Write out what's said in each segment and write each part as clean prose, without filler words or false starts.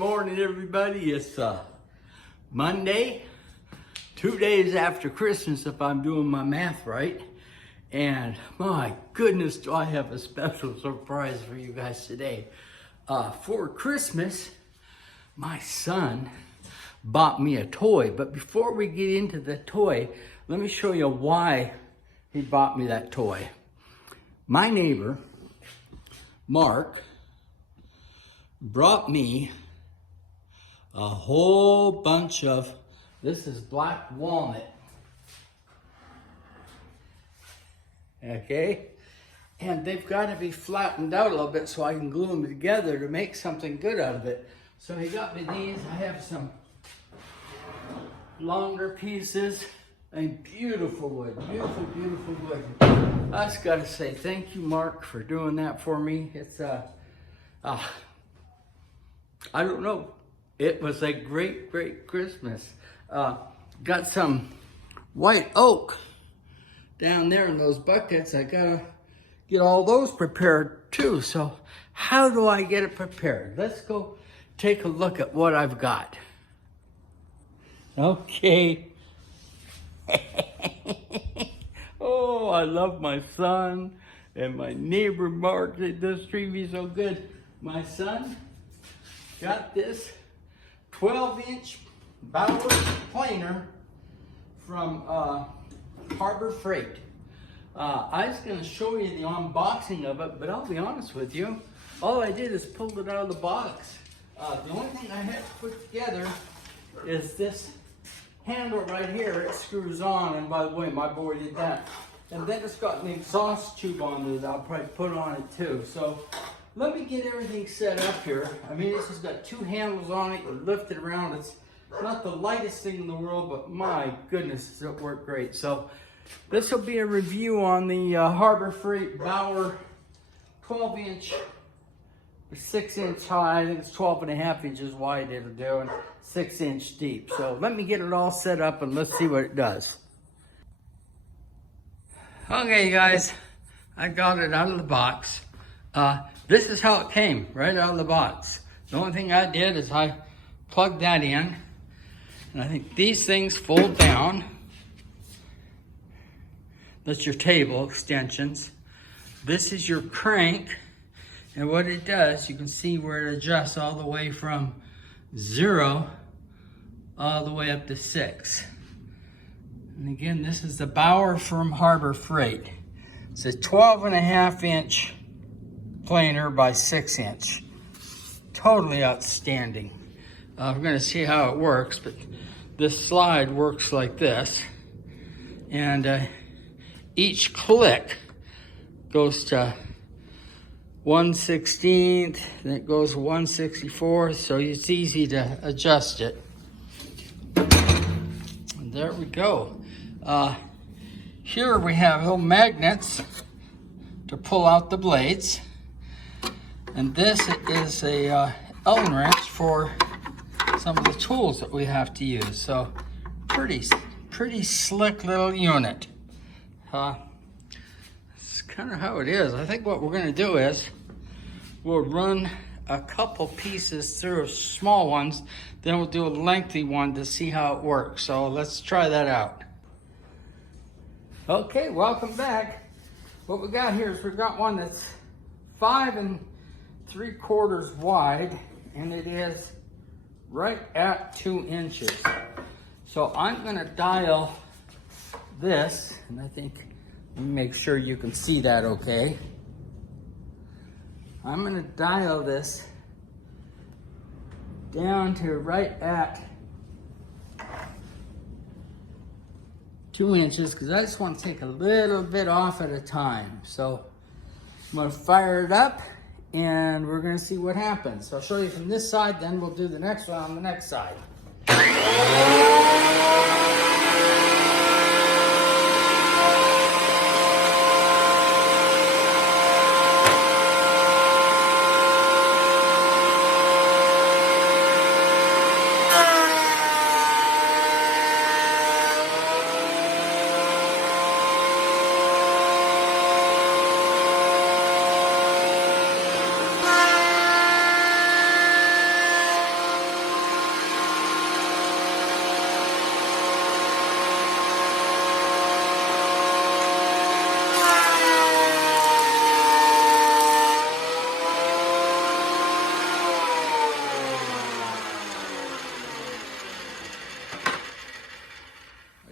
morning, everybody. It's Monday, 2 days after Christmas, if I'm doing my math right. And my goodness, do I have a special surprise for you guys today. For Christmas, my son bought me a toy. But before we get into the toy, let me show you why he bought me that toy. My neighbor, Mark, brought me a whole bunch of, this is black walnut. Okay? And they've got to be flattened out a little bit so I can glue them together to make something good out of it. So he got me these. I have some longer pieces and beautiful wood, beautiful wood. I just got to say thank you, Mark, for doing that for me. It's I don't know. It was a great Christmas. Got some white oak down there in those buckets. I gotta get all those prepared too. So how do I get it prepared? Let's go take a look at what I've got. Okay. Oh, I love my son and my neighbor Mark. They just treat me so good. My son got this 12-inch Bauer planer from Harbour Freight. I was going to show you the unboxing of it, but I'll be honest with you. All I did is pulled it out of the box. The only thing I had to put together is this handle right here. It screws on, and by the way, my boy did that. And then it's got an exhaust tube on it that I'll probably put on it too. So let me get everything set up here. I mean, this has got two handles on it. You lift it around. It's not the lightest thing in the world, but my goodness, it worked great. So this will be a review on the Harbour Freight Bauer 12-inch, 6-inch high. I think it's 12.5 inches wide it'll do, and 6-inch deep. So let me get it all set up and let's see what it does. Okay, guys, I got it out of the box. This is how it came, right out of the box. The only thing I did is I plugged that in, and I think these things fold down. That's your table extensions. This is your crank, and what it does, you can see where it adjusts all the way from 0 all the way up to 6. And again, this is the Bauer from Harbour Freight. It's a 12.5-inch planer by 6-inch. Totally outstanding. We're going to see how it works, but this slide works like this. And each click goes to 1/16, then it goes 1/64, so it's easy to adjust it. And there we go. Here we have little magnets to pull out the blades. And this is a Allen wrench for some of the tools that we have to use. So pretty slick little unit. It's kind of how it is. I think what we're going to do is we'll run a couple pieces through, small ones, then we'll do a lengthy one to see how it works. So let's try that out. Okay, welcome back. What we got here is we've got one that's 5 3/4 wide, and it is right at 2 inches. So I'm gonna dial this, and I think, let me make sure you can see that okay. I'm gonna dial this down to right at 2 inches, because I just want to take a little bit off at a time. So I'm going to fire it up and we're going to see what happens. I'll show you from this side, then we'll do the next one on the next side.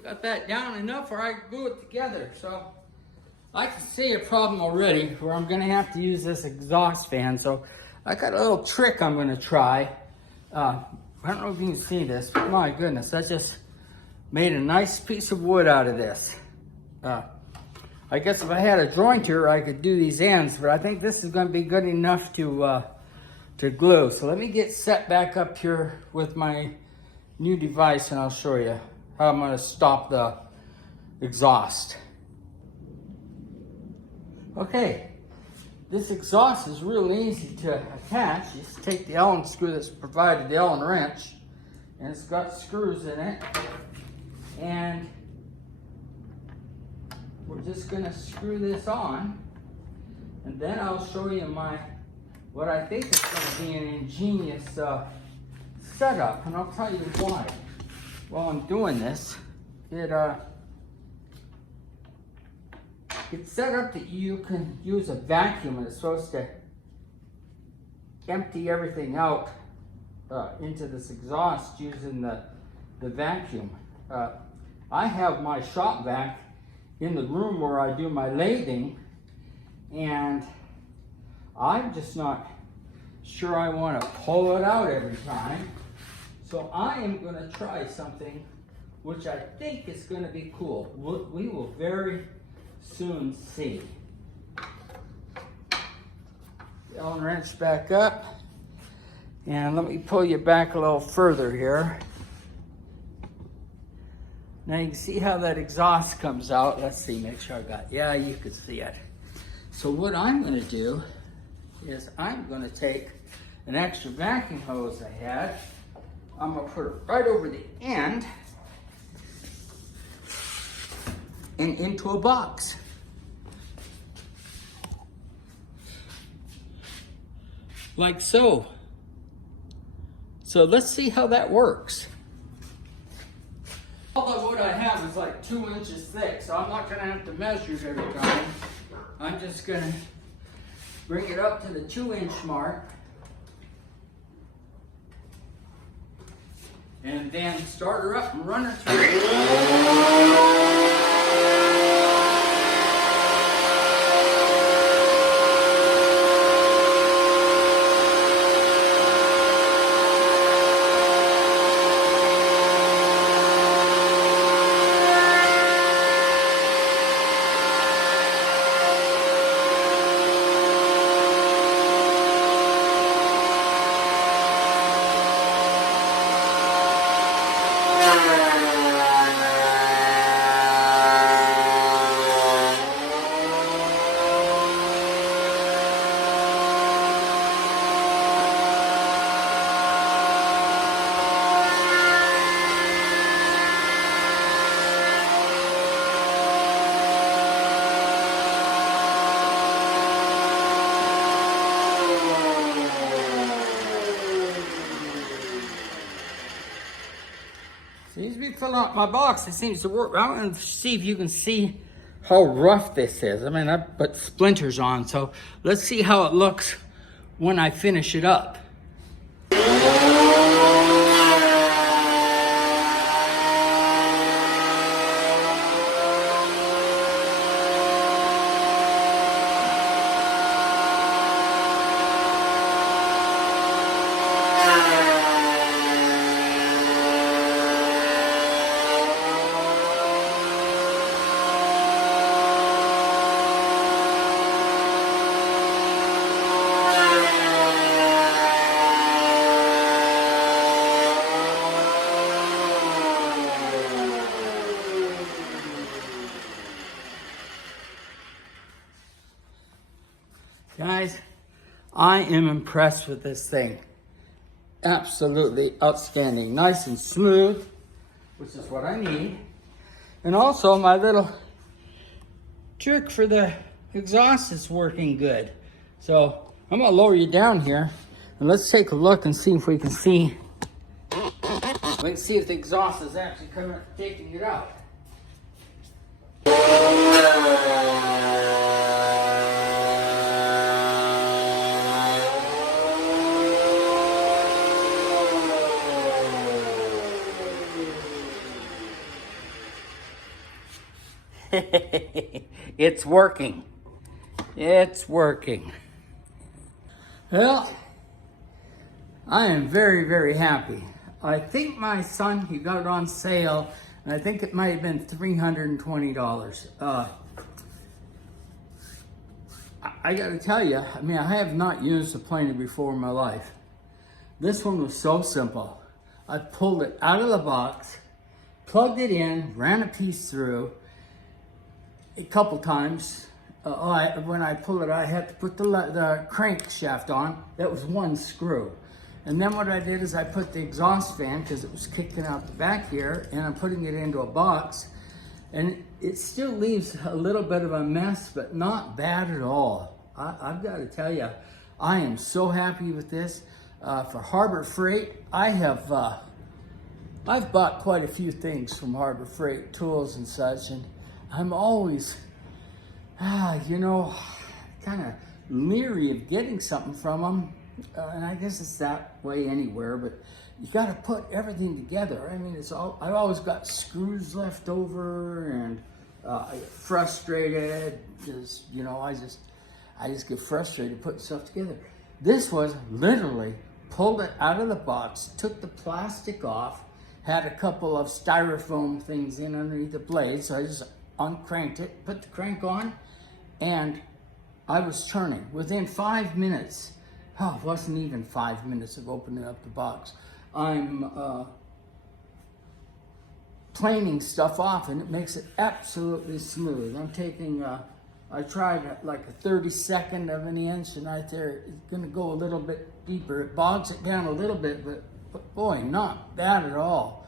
got that down enough where I can glue it together. So I can see a problem already where I'm gonna have to use this exhaust fan. So I got a little trick I'm gonna try. I don't know if you can see this, but my goodness, I just made a nice piece of wood out of this. I guess if I had a jointer, I could do these ends, but I think this is gonna be good enough to glue. So let me get set back up here with my new device and I'll show you how I'm gonna stop the exhaust. Okay, this exhaust is real easy to attach. You just take the Allen screw that's provided, the Allen wrench, and it's got screws in it. And we're just gonna screw this on, and then I'll show you what I think is gonna be an ingenious setup, and I'll tell you why. While I'm doing this, it's set up that you can use a vacuum, and it's supposed to empty everything out into this exhaust using the vacuum. I have my shop vac in the room where I do my lathing, and I'm just not sure I want to pull it out every time. So I am going to try something which I think is going to be cool. We will very soon see. The Allen wrench back up, and let me pull you back a little further here. Now you can see how that exhaust comes out. Let's see, make sure I got, yeah, you can see it. So what I'm gonna do is I'm gonna take an extra vacuum hose I had. I'm gonna put it right over the end and into a box. Like so. So let's see how that works. All the wood I have is like 2 inches thick, so I'm not gonna have to measure it every time. I'm just gonna bring it up to the 2-inch mark and then start her up and run her through. Seems to be filling out my box. It seems to work. I'm going to see if you can see how rough this is. I mean, I put splinters on, so let's see how it looks when I finish it up. Guys, I am impressed with this thing. Absolutely outstanding. Nice and smooth, which is what I need. And also my little trick for the exhaust is working good. So I'm gonna lower you down here and let's take a look and see if we can see. We can see if the exhaust is actually taking it out. It's working. It's working. Well, I am very, very happy. I think my son, he got it on sale, and I think it might have been $320. I gotta tell you, I mean, I have not used a planer before in my life. This one was so simple. I pulled it out of the box, plugged it in, ran a piece through a couple times. When I pulled it out, I had to put the crankshaft on. That was one screw. And then what I did is I put the exhaust fan, because it was kicking out the back here, and I'm putting it into a box. And it still leaves a little bit of a mess, but not bad at all. I've got to tell you, I am so happy with this. For Harbour Freight, I've bought quite a few things from Harbour Freight, tools and such, and I'm always, kind of leery of getting something from them. And I guess it's that way anywhere, but you got to put everything together. I mean, I've always got screws left over, and I get frustrated because, I just get frustrated putting stuff together. This was literally pulled it out of the box, took the plastic off, had a couple of styrofoam things in underneath the blade, so I just uncranked it, put the crank on, and I was turning. Within 5 minutes, it wasn't even 5 minutes of opening up the box, I'm planing stuff off, and it makes it absolutely smooth. I'm taking, I tried like a 32nd of an inch, and right there, it's gonna go a little bit deeper. It bogs it down a little bit, but boy, not bad at all.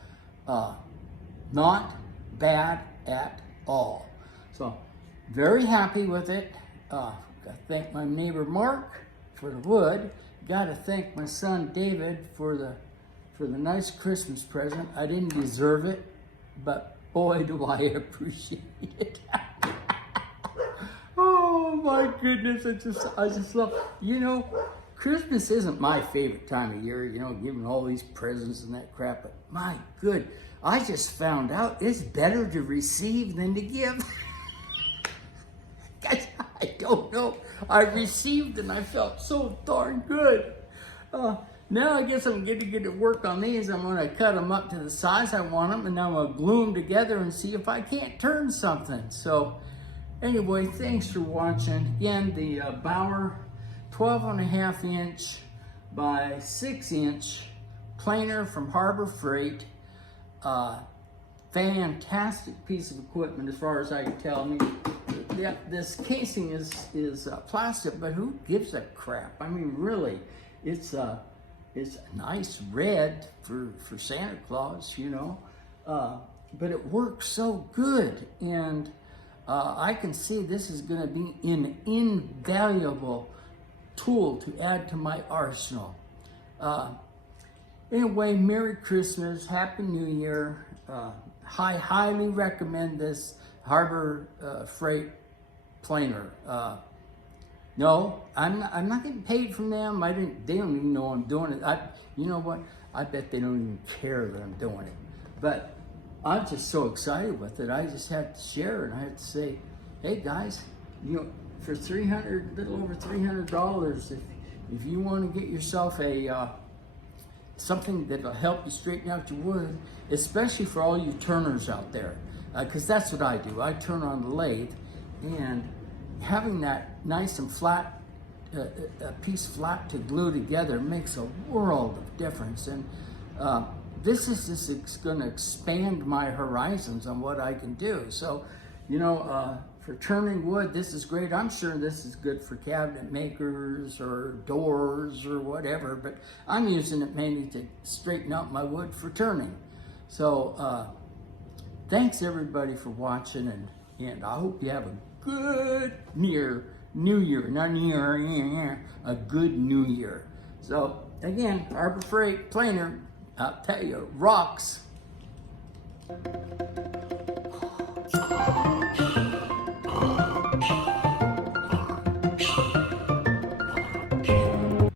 Not bad at all. So, very happy with it. Gotta thank my neighbor Mark for the wood. Gotta thank my son David for the nice Christmas present. I didn't deserve it, but boy, do I appreciate it. Oh my goodness, I just love, Christmas isn't my favorite time of year, giving all these presents and that crap, but my good, I just found out it's better to receive than to give. Guys, I don't know. I received and I felt so darn good. Now I guess I'm going to get to work on these. I'm going to cut them up to the size I want them, and then I'm going to glue them together and see if I can't turn something. So anyway, thanks for watching. Again, the Bauer 12.5 inch by 6 inch planer from Harbour Freight. Fantastic piece of equipment as far as I can tell. I mean, this casing is plastic, but who gives a crap? I mean, really, it's a nice red for Santa Claus, but it works so good, and I can see this is going to be an invaluable tool to add to my arsenal. Anyway, Merry Christmas, Happy New Year. I highly recommend this Harbour Freight planer. No, I'm not getting paid from them. They don't even know I'm doing it. You know what? I bet they don't even care that I'm doing it. But I'm just so excited with it. I just had to share it. I had to say, hey guys, for little over $300, if you want to get yourself a something that'll help you straighten out your wood, especially for all you turners out there, because that's what I do. I turn on the lathe, and having that nice and flat, a piece flat to glue together makes a world of difference. And this is just going to expand my horizons on what I can do. So, for turning wood, this is great. I'm sure this is good for cabinet makers or doors or whatever, but I'm using it mainly to straighten out my wood for turning. So, thanks everybody for watching, and I hope you have a good New Year, a good New Year. So again, Harbour Freight planer, I'll tell you, rocks.